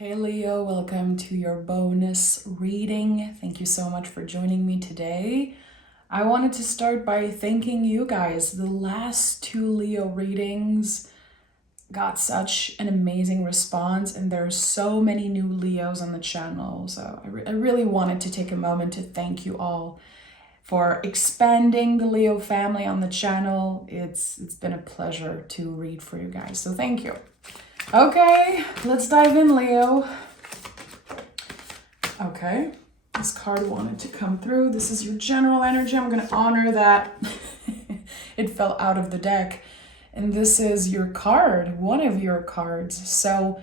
Hey Leo, welcome to your bonus reading. Thank you so much for joining me today. I wanted to start by thanking you guys. The last two Leo readings got such an amazing response, and there are so many new Leos on the channel. So I really wanted to take a moment to thank you all for expanding the Leo family on the channel. It's been a pleasure to read for you guys. So thank you. Okay, let's dive in, Leo. Okay, this card wanted to come through. This is your general energy. I'm going to honor that it fell out of the deck. And this is your card, one of your cards. So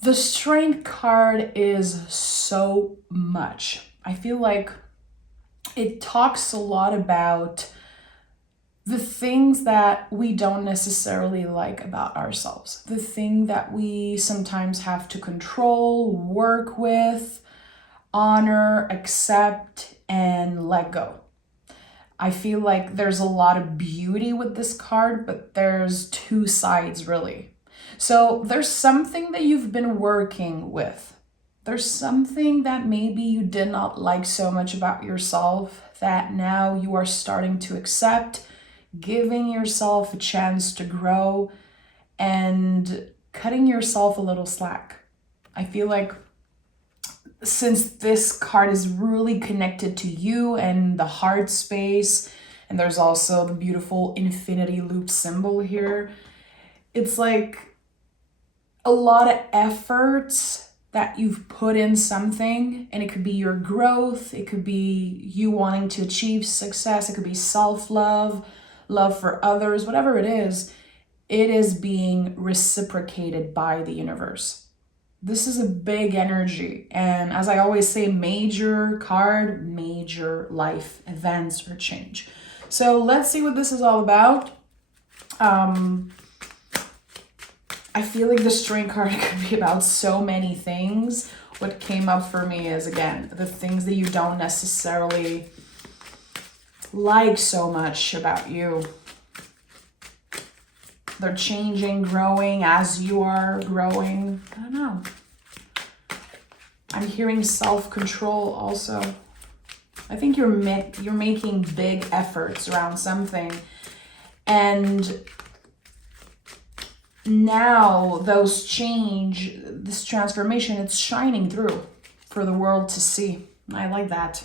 the Strength card is so much. I feel like it talks a lot about the things that we don't necessarily like about ourselves, the thing that we sometimes have to control, work with, honor, accept, and let go. I feel like there's a lot of beauty with this card, but there's two sides really. So there's something that you've been working with. There's something that maybe you did not like so much about yourself that now you are starting to accept, giving yourself a chance to grow and cutting yourself a little slack. I feel like since this card is really connected to you and the heart space, and there's also the beautiful infinity loop symbol here, it's like a lot of efforts that you've put in something, and it could be your growth, it could be you wanting to achieve success, it could be self-love, love for others, whatever it is being reciprocated by the universe. This is a big energy. And as I always say, major card, major life events or change. So let's see what this is all about. I feel like the Strength card could be about so many things. What came up for me is, again, the things that you don't necessarily like so much about you. They're changing, growing as you are growing. I don't know. I'm hearing self-control also. I think you're making big efforts around something. And now those change, this transformation, it's shining through for the world to see. I like that.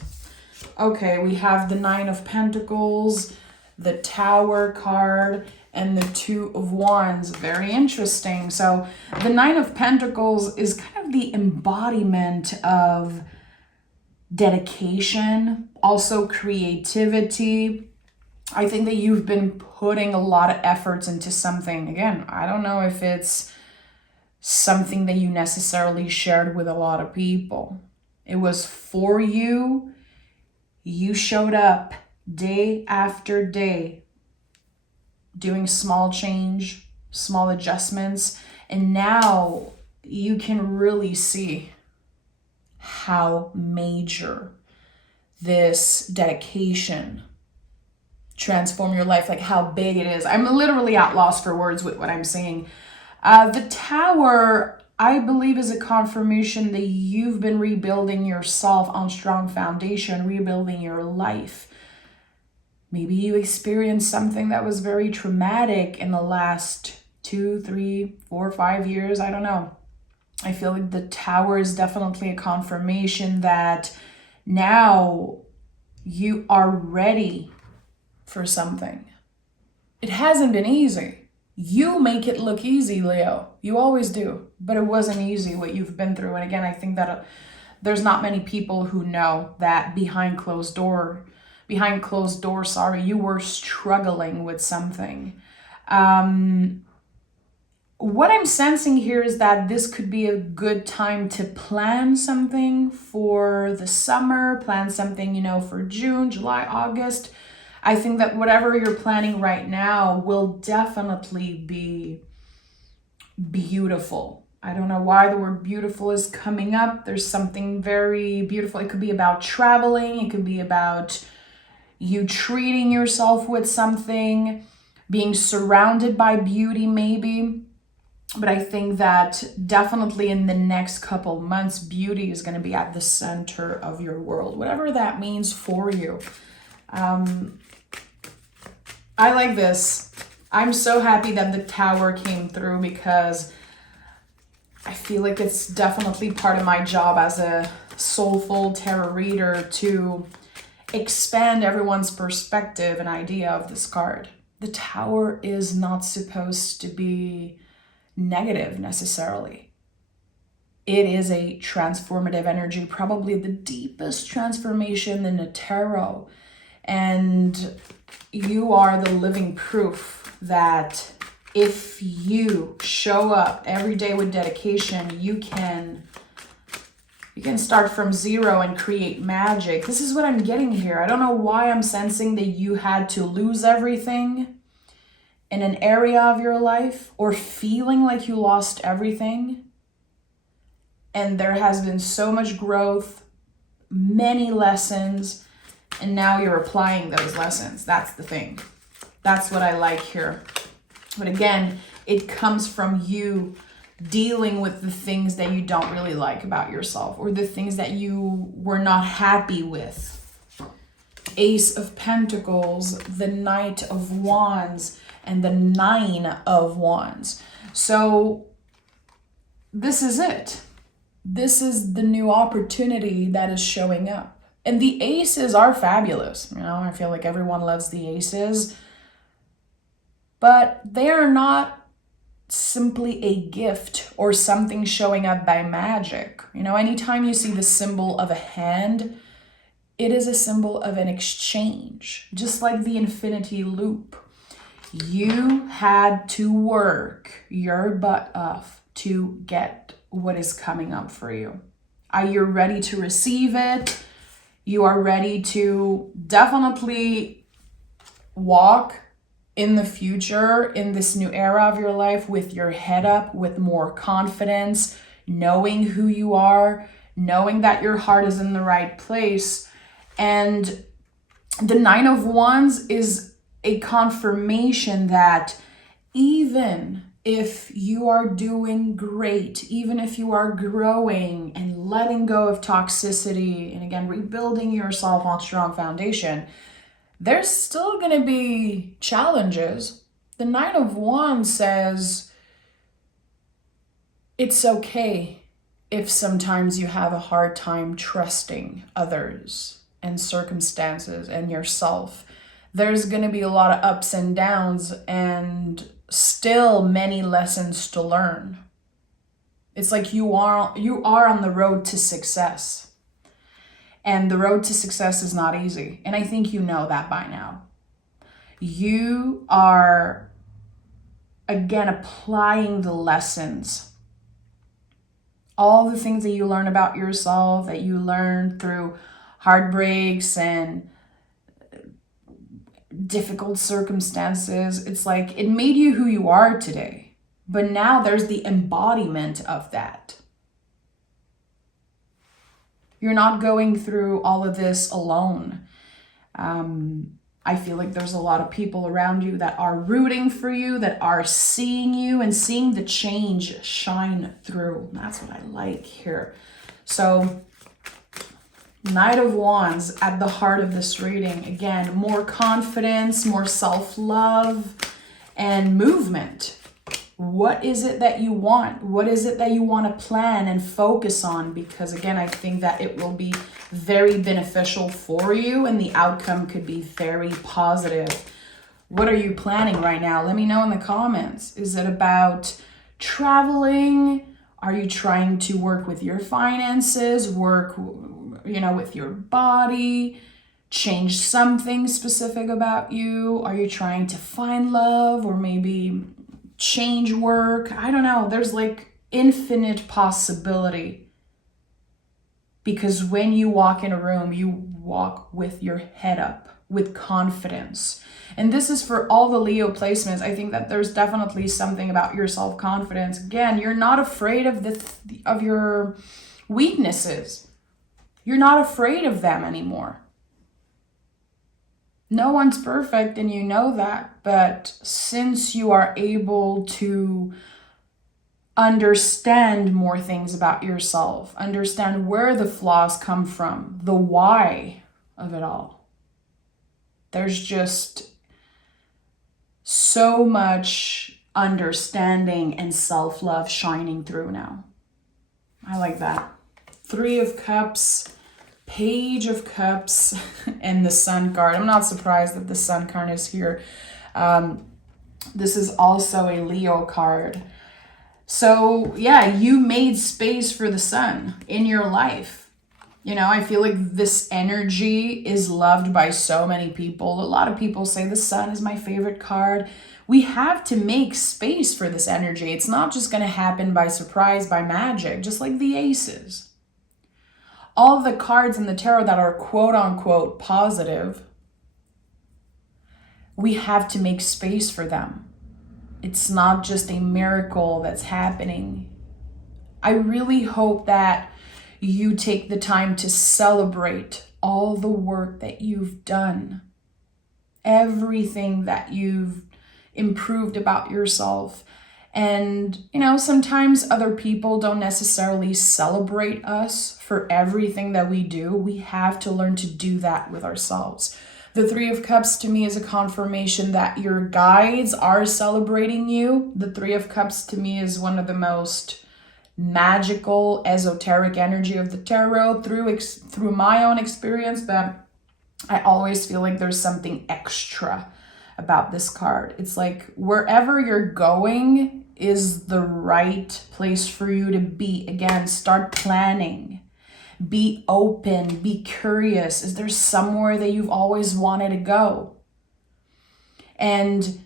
Okay, we have the Nine of Pentacles, the Tower card, and the Two of Wands. Very interesting. So the Nine of Pentacles is kind of the embodiment of dedication, also creativity. I think that you've been putting a lot of efforts into something. Again, I don't know if it's something that you necessarily shared with a lot of people. It was for you. You showed up day after day, doing small change, small adjustments, and now you can really see how major this dedication transform your life, like how big it is. I'm literally at loss for words with what I'm saying. The Tower, I believe, is a confirmation that you've been rebuilding yourself on strong foundation, rebuilding your life. Maybe you experienced something that was very traumatic in the last 2, 3, 4, 5 years. I don't know. I feel like the Tower is definitely a confirmation that now you are ready for something. It hasn't been easy. You make it look easy, Leo. You always do. But it wasn't easy what you've been through. And again, I think that there's not many people who know that behind closed doors, you were struggling with something. What I'm sensing here is that this could be a good time to plan something for the summer, plan something, for June, July, August. I think that whatever you're planning right now will definitely be beautiful. I don't know why the word beautiful is coming up. There's something very beautiful. It could be about traveling. It could be about you treating yourself with something, being surrounded by beauty maybe. But I think that definitely in the next couple months, beauty is going to be at the center of your world, whatever that means for you. I like this. I'm so happy that the Tower came through, because I feel like it's definitely part of my job as a soulful tarot reader to expand everyone's perspective and idea of this card. The Tower is not supposed to be negative necessarily. It is a transformative energy, probably the deepest transformation in the tarot. And you are the living proof that if you show up every day with dedication, you can start from zero and create magic. This is what I'm getting here. I don't know why I'm sensing that you had to lose everything in an area of your life, or feeling like you lost everything. And there has been so much growth, many lessons, and now you're applying those lessons. That's the thing. That's what I like here. But again, it comes from you dealing with the things that you don't really like about yourself, or the things that you were not happy with. Ace of Pentacles, the Knight of Wands, and the 9 of Wands. So this is it. This is the new opportunity that is showing up. And the aces are fabulous. You know, I feel like everyone loves the aces. But they are not simply a gift or something showing up by magic. You know, anytime you see the symbol of a hand, it is a symbol of an exchange, just like the infinity loop. You had to work your butt off to get what is coming up for you. Are you ready to receive it? You are ready to definitely walk in the future, in this new era of your life, with your head up, with more confidence, knowing who you are, knowing that your heart is in the right place. And the 9 of Wands is a confirmation that even if you are doing great, even if you are growing and letting go of toxicity, and again, rebuilding yourself on strong foundation, there's still going to be challenges. The 9 of Wands says it's okay if sometimes you have a hard time trusting others and circumstances and yourself. There's going to be a lot of ups and downs, and still many lessons to learn. It's like you are on the road to success. And the road to success is not easy. And I think you know that by now. You are, again, applying the lessons. All the things that you learn about yourself, that you learn through heartbreaks and difficult circumstances. It's like it made you who you are today. But now there's the embodiment of that. You're not going through all of this alone. I feel like there's a lot of people around you that are rooting for you, that are seeing you and seeing the change shine through. That's what I like here. So, Knight of Wands at the heart of this reading. Again, more confidence, more self-love, and movement. What is it that you want? What is it that you want to plan and focus on? Because again, I think that it will be very beneficial for you and the outcome could be very positive. What are you planning right now? Let me know in the comments. Is it about traveling? Are you trying to work with your finances, work, with your body, change something specific about you? Are you trying to find love, or maybe change work? I don't know. There's like infinite possibility, because when you walk in a room, you walk with your head up, with confidence. And this is for all the Leo placements. I think that there's definitely something about your self-confidence. Again, you're not afraid of your weaknesses. You're not afraid of them anymore. No one's perfect, and you know that. But since you are able to understand more things about yourself, understand where the flaws come from, the why of it all. There's just so much understanding and self-love shining through now. I like that. 3 of Cups, Page of Cups, and the Sun card. I'm not surprised that the Sun card is here. This is also a Leo card. So yeah, you made space for the Sun in your life. You know, I feel like this energy is loved by so many people. A lot of people say the Sun is my favorite card. We have to make space for this energy. It's not just going to happen by surprise, by magic, just like the Aces. All of the cards in the tarot that are quote unquote positive, we have to make space for them. It's not just a miracle that's happening. I really hope that you take the time to celebrate all the work that you've done, everything that you've improved about yourself. And, you know, sometimes other people don't necessarily celebrate us for everything that we do. We have to learn to do that with ourselves. The 3 of Cups to me is a confirmation that your guides are celebrating you. The 3 of Cups to me is one of the most magical, esoteric energy of the tarot through my own experience, but I always feel like there's something extra about this card. It's like wherever you're going is the right place for you to be. Again, start planning. Be open, be curious. Is there somewhere that you've always wanted to go? And,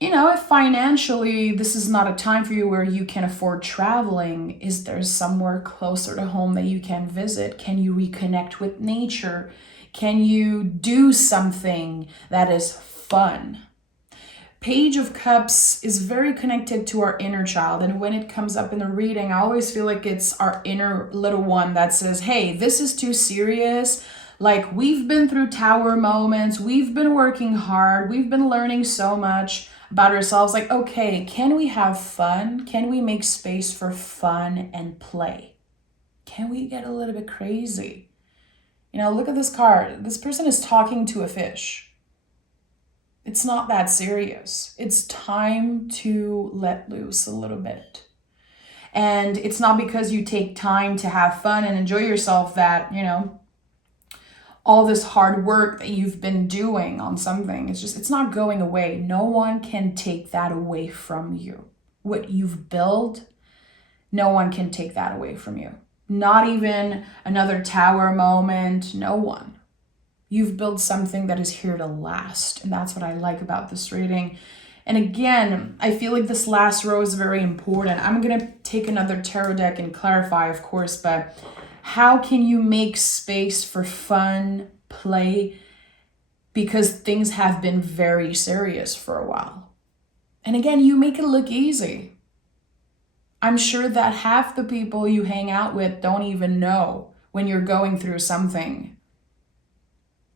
you know, if financially this is not a time for you where you can afford traveling, is there somewhere closer to home that you can visit? Can you reconnect with nature? Can you do something that is fun? Page of Cups is very connected to our inner child. And when it comes up in the reading, I always feel like it's our inner little one that says, hey, this is too serious. Like, we've been through tower moments. We've been working hard. We've been learning so much about ourselves. Like, okay, can we have fun? Can we make space for fun and play? Can we get a little bit crazy? You know, look at this card. This person is talking to a fish. It's not that serious. It's time to let loose a little bit. And it's not because you take time to have fun and enjoy yourself that, you know, all this hard work that you've been doing on something, it's not going away. No one can take that away from you. What you've built, no one can take that away from you. Not even another tower moment, no one. You've built something that is here to last. And that's what I like about this reading. And again, I feel like this last row is very important. I'm going to take another tarot deck and clarify, of course, but how can you make space for fun, play? Because things have been very serious for a while. And again, you make it look easy. I'm sure that half the people you hang out with don't even know when you're going through something,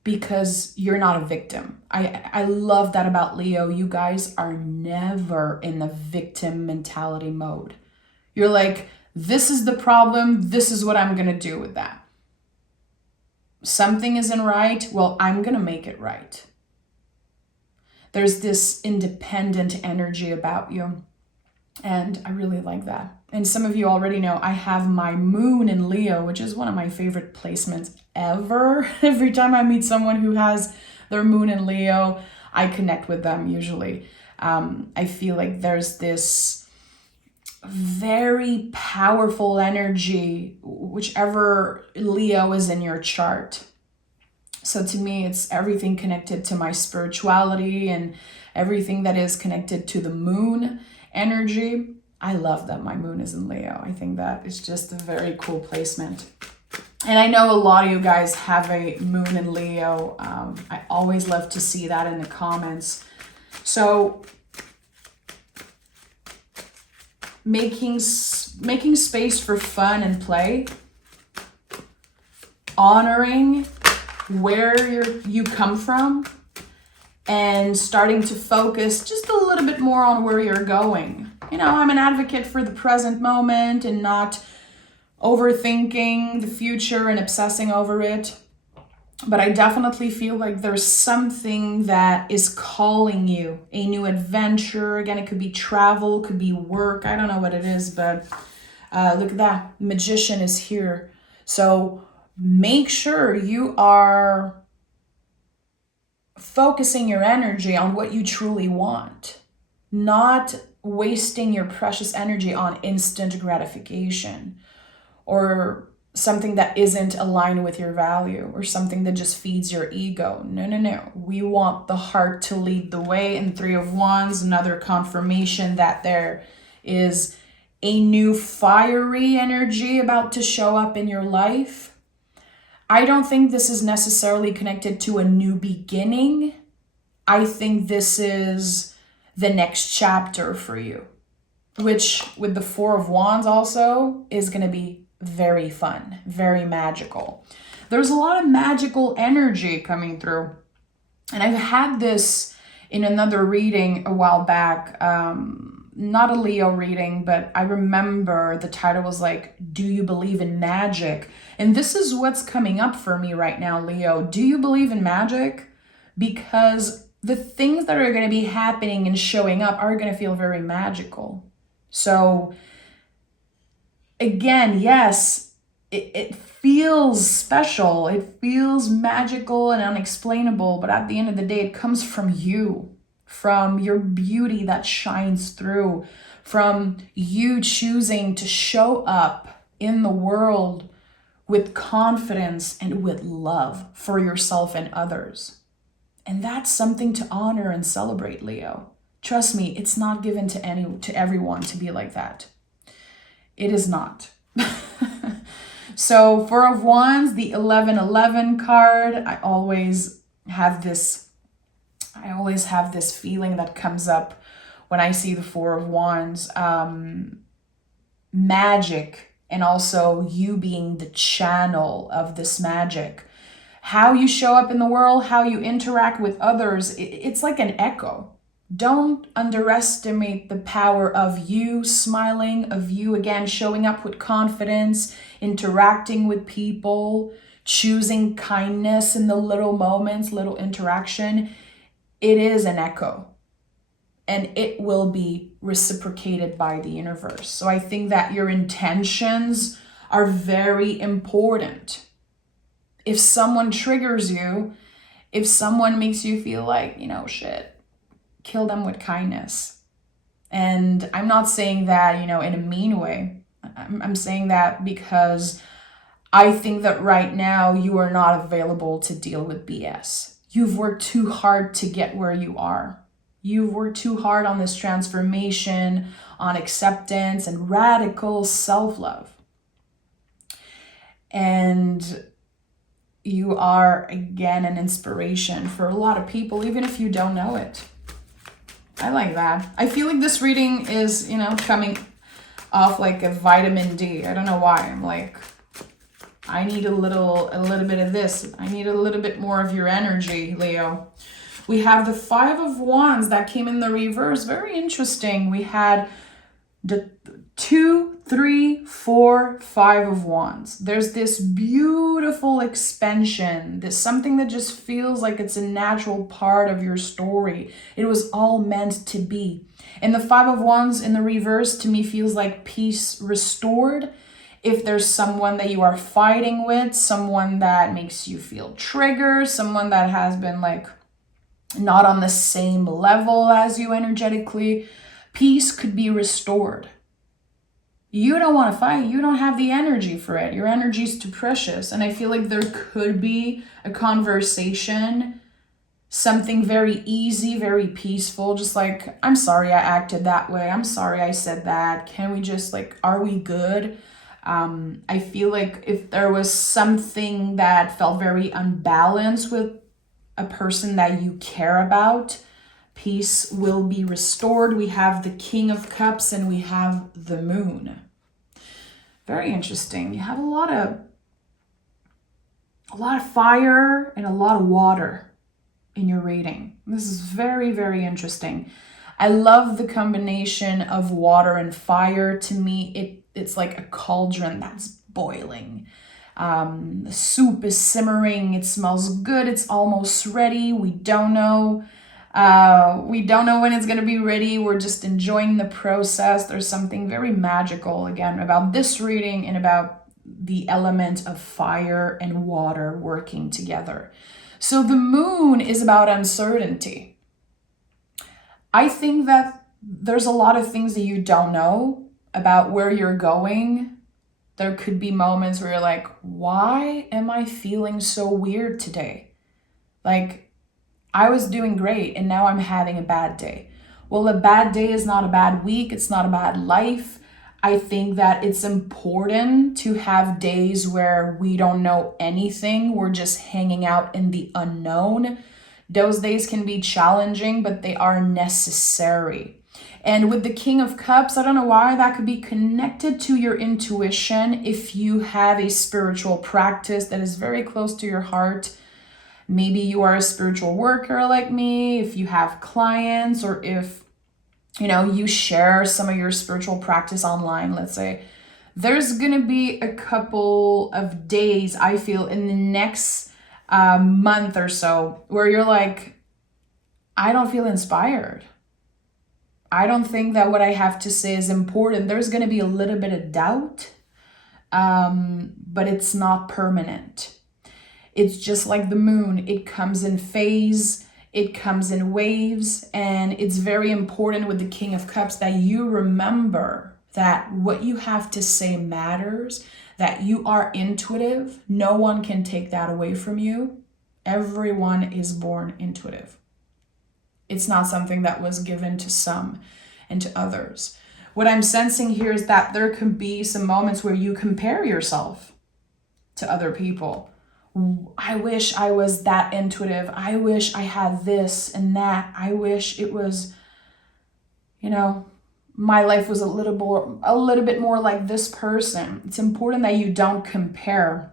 because you're not a victim. I love that about Leo. You guys are never in the victim mentality mode. You're like, this is the problem. This is what I'm going to do with that. Something isn't right. Well, I'm going to make it right. There's this independent energy about you. And I really like that. And some of you already know I have my moon in Leo, which is one of my favorite placements ever. Every time I meet someone who has their moon in Leo, I connect with them usually. I feel like there's this very powerful energy, whichever Leo is in your chart. So to me, it's everything connected to my spirituality and everything that is connected to the moon energy. I love that my moon is in Leo. I think that is just a very cool placement. And I know a lot of you guys have a moon in Leo. I always love to see that in the comments. So making space for fun and play, honoring where you come from, and starting to focus just a little bit more on where you're going. I'm an advocate for the present moment and not overthinking the future and obsessing over it. But I definitely feel like there's something that is calling you, a new adventure. Again, it could be travel, could be work. I don't know what it is, but look at that. Magician is here. So make sure you are focusing your energy on what you truly want, not wasting your precious energy on instant gratification or something that isn't aligned with your value or something that just feeds your ego. No. We want the heart to lead the way. And Three of Wands, another confirmation that there is a new fiery energy about to show up in your life. I don't think this is necessarily connected to a new beginning. I think this is the next chapter for you, which with the Four of Wands also is going to be very fun, very magical. There's a lot of magical energy coming through. And I've had this in another reading a while back, not a Leo reading, but I remember the title was like, do you believe in magic? And this is what's coming up for me right now, Leo. Do you believe in magic? Because the things that are going to be happening and showing up are going to feel very magical. So again, yes, it feels special. It feels magical and unexplainable, but at the end of the day, it comes from you, from your beauty that shines through, from you choosing to show up in the world with confidence and with love for yourself and others. And that's something to honor and celebrate, Leo. Trust me, it's not given to everyone to be like that. It is not. So Four of Wands, the 1111 card, I always have this feeling that comes up when I see the Four of Wands. Magic, and also you being the channel of this magic. How you show up in the world, how you interact with others, it's like an echo. Don't underestimate the power of you smiling, of you again showing up with confidence, interacting with people, choosing kindness in the little moments, little interaction. It is an echo, and it will be reciprocated by the universe. So I think that your intentions are very important. If someone triggers you, if someone makes you feel like, shit, kill them with kindness. And I'm not saying that, in a mean way. I'm saying that because I think that right now you are not available to deal with BS. You've worked too hard to get where you are. You've worked too hard on this transformation, on acceptance and radical self-love. And you are, again, an inspiration for a lot of people, even if you don't know it. I like that. I feel like this reading is, coming off like a vitamin D. I don't know why. I'm like, I need a little bit of this. I need a little bit more of your energy, Leo. We have the Five of Wands that came in the reverse. Very interesting. We had the 2, 3, 4, 5 of Wands. There's this beautiful expansion. There's something that just feels like it's a natural part of your story. It was all meant to be. And the Five of Wands in the reverse to me feels like peace restored. If there's someone that you are fighting with, someone that makes you feel triggered, someone that has been like not on the same level as you energetically, peace could be restored. You don't want to fight. You don't have the energy for it. Your energy is too precious. And I feel like there could be a conversation, something very easy, very peaceful, just like, I'm sorry I acted that way. I'm sorry I said that. Can we just are we good? I feel like if there was something that felt very unbalanced with a person that you care about, peace will be restored. We have the King of Cups and we have the Moon. Very interesting. You have a lot of fire and a lot of water in your reading. This is very, very interesting. I love the combination of water and fire. To me, it's like a cauldron that's boiling. The soup is simmering. It smells good. It's almost ready. We don't know. We don't know when it's going to be ready. We're just enjoying the process. There's something very magical, again, about this reading and about the element of fire and water working together. So the moon is about uncertainty. I think that there's a lot of things that you don't know about where you're going. There could be moments where you're like, why am I feeling so weird today? Like, I was doing great and now I'm having a bad day. Well, a bad day is not a bad week. It's not a bad life. I think that it's important to have days where we don't know anything. We're just hanging out in the unknown. Those days can be challenging, but they are necessary. And with the King of Cups, I don't know why, that could be connected to your intuition. If you have a spiritual practice that is very close to your heart, maybe you are a spiritual worker like me, if you have clients, or if you share some of your spiritual practice online, let's say, there's gonna be a couple of days, I feel, in the next month or so where you're like, I don't feel inspired. I don't think that what I have to say is important. There's going to be a little bit of doubt, but it's not permanent. It's just like the moon. It comes in phase, it comes in waves, and it's very important with the King of Cups that you remember that what you have to say matters, that you are intuitive. No one can take that away from you. Everyone is born intuitive. It's not something that was given to some and to others. What I'm sensing here is that there can be some moments where you compare yourself to other people. I wish I was that intuitive. I wish I had this and that. I wish it was, my life was a little bit more like this person. It's important that you don't compare,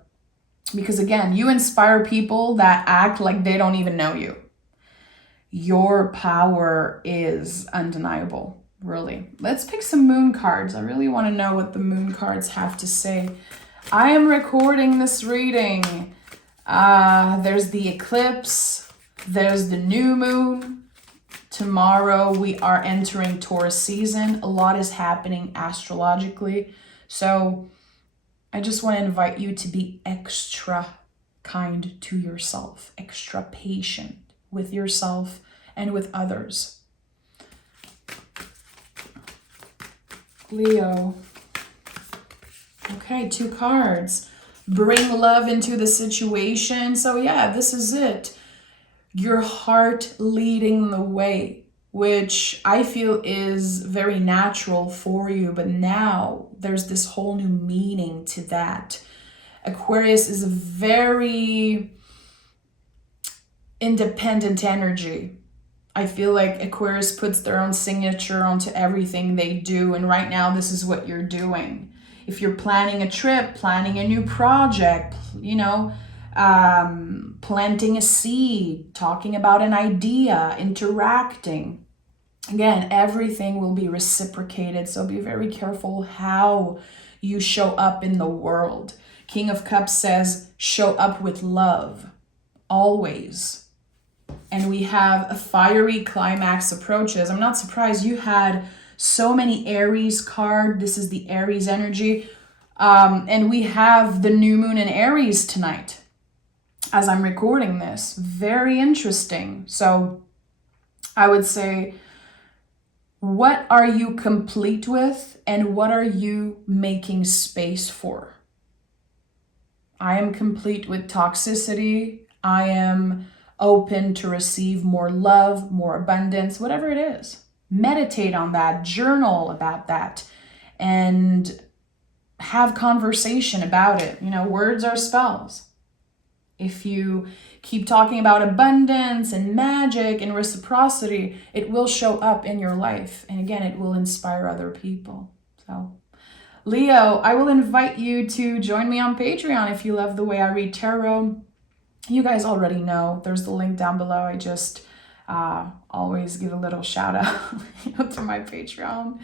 because again, you inspire people that act like they don't even know you. Your power is undeniable, really. Let's pick some moon cards. I really want to know what the moon cards have to say. I am recording this reading. There's the eclipse. There's the new moon. Tomorrow we are entering Taurus season. A lot is happening astrologically. So I just want to invite you to be extra kind to yourself, extra patient with yourself and with others. Leo. Okay, 2 cards. Bring love into the situation. So yeah, this is it. Your heart leading the way, which I feel is very natural for you, but now there's this whole new meaning to that. Aquarius is a very independent energy. I feel like Aquarius puts their own signature onto everything they do. And right now, this is what you're doing. If you're planning a trip, planning a new project, planting a seed, talking about an idea, interacting. Again, everything will be reciprocated. So be very careful how you show up in the world. King of Cups says, show up with love, always. And we have a fiery climax approaches. I'm not surprised you had so many Aries card. This is the Aries energy. And we have the new moon in Aries tonight as I'm recording this. Very interesting. So I would say, what are you complete with and what are you making space for? I am complete with toxicity. I am open to receive more love, more abundance, whatever it is. Meditate on that, journal about that, and have conversation about it. Words are spells. If you keep talking about abundance and magic and reciprocity, it will show up in your life. And again, it will inspire other people. So, Leo, I will invite you to join me on Patreon if you love the way I read tarot. You guys already know. There's the link down below. I just always give a little shout out to my Patreon.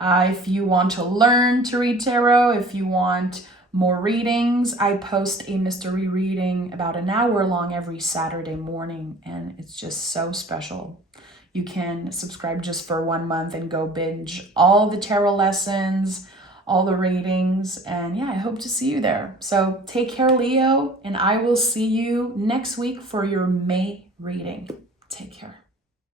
If you want to learn to read tarot, if you want more readings, I post a mystery reading about an hour long every Saturday morning, and it's just so special. You can subscribe just for 1 month and go binge all the tarot lessons, all the readings, and yeah, I hope to see you there. So take care, Leo, and I will see you next week for your May reading. Take care.